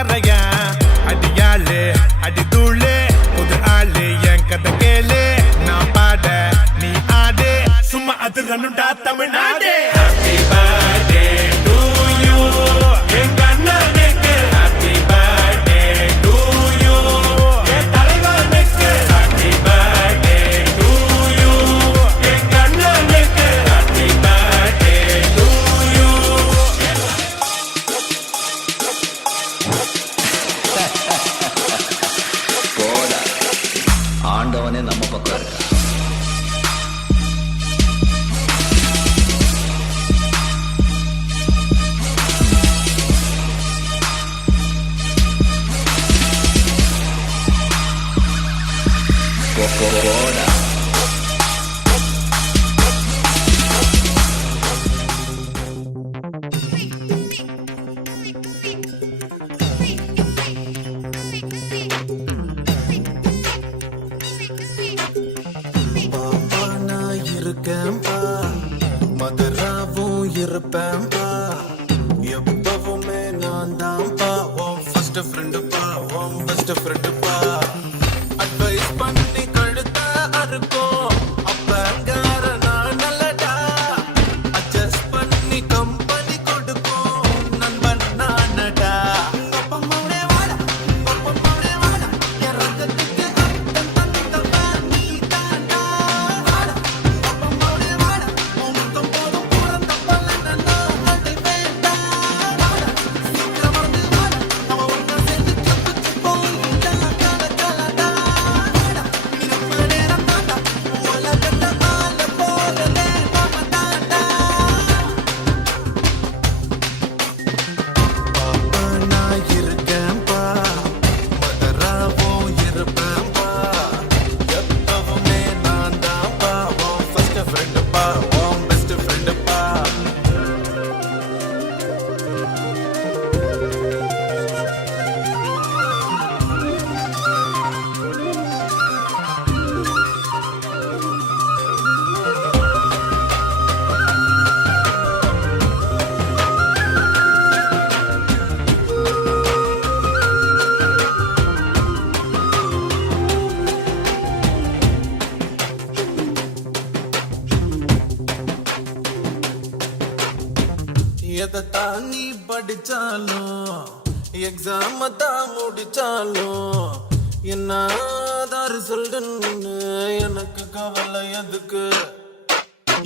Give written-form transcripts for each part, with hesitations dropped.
அக்கறையா அடியாளு அடி தூளு புது ஆளு என் கதை கேளு நான் பாட நீ ஆடு சும்மா அது ரன்னுண்டா Tamil Nadu Happy birthday to you எங்க அண்ணனுக்கு Happy birthday to you என் தலைவனுக்கு Happy birthday to you எங்க அண்ணனுக்கு Happy birthday to you போடா ஆண்டவனே நம்ம பக்கம் இருக்கா போடா பாப்பா நான் இருக்கேன்பா மதுராவும் இருப்பேன்பா எப்பவுமே நான் தான்ப்பா உன் ஃபர்ஸ்ட் ஃப்ரெண்டுப்பா உன் பெஸ்ட் ஃப்ரெண்டுப்பா அட்வைஸ் பண்ணி கழுத்த அறுக்கும் அப்பங்கார நான் நல்லடா அட்ஜஸ்ட் பண்ணி கம்பெனி கொடுக்கும் நண்பன் நானடா அப்பம்மாவே வாடா அப்பம்மாவே வாடா இறங்கத்துக்கு அர்த்தம் தந்தவா நீ தாண்டா வாடா அப்பம்மாவே வாடா உனக்கும் போதும் பிறந்த பலன் நான் அதை வேண்டாம் வாடா சீக்கிரம் வந்து வாடா நம்ம ஒண்ணா சேர்ந்து சுத்து போய் கல கலடா வாடா நீ நம்ம நேரம் தாண்டா உலகத்தை ஆள போறதே நம்ம தாண்டா பாப்பா நான் இருக்கேன்பா மதுராவும் இருப்பேன்பா எப்பவுமே நான் தான்ப்பா உன் ஃபர்ஸ்ட் ஃப்ரெண்டுப்பா உன் பெஸ்ட் ஃப்ரெண்டுப்பா எதைத்தான் நீ படிச்சாலும் எக்ஸாம தான் முடிச்சாலும் என்ன ரிசல்ட்னு எனக்கு கவலை எதுக்கு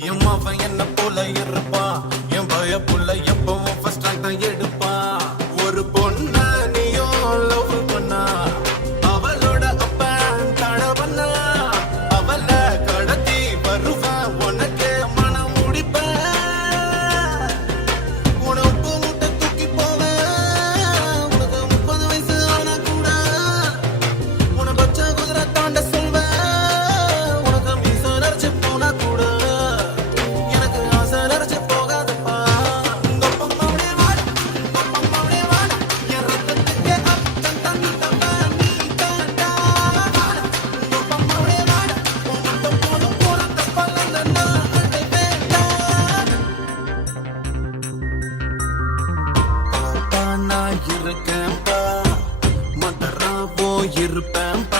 என் மவன் என்ன போல இருப்பான் என் பய புள்ள எப்பவும் ஃபர்ஸ்ட் ரேங்க் தான் எடுப்பான் ஒரு பொண்ண நீயும் லவ் பண்ணா அவளோட அப்பன் தட பண்ணா அவளை கடத்தி வருவான் உனக்கு மனம் முடிப்பேன் உனக்கு முட்டை தூக்கி போவேன் உனக்கு 30 வயசு ஆனா கூட உன பச்சை குதிரை தாண்ட சொல்வேன் உனக்கு மீச நரைச்சு போனா கூட எனக்கு ஆசை நரைச்சு போகாதப்பா உங்க அப்பம்மாவே வாடா அப்பம்மாவே வாடா என் ரத்தத்துக்கு அர்த்தம் தந்தவா நீ தாண்டா வாடா உங்க அப்பம்மாவே வாடா உனக்கு போதும் பிறந்த பலன் நான் அதை வேண்டாம் பாப்பா நான் இருக்கேன்பா மதுராவோ இருப்பேன்பா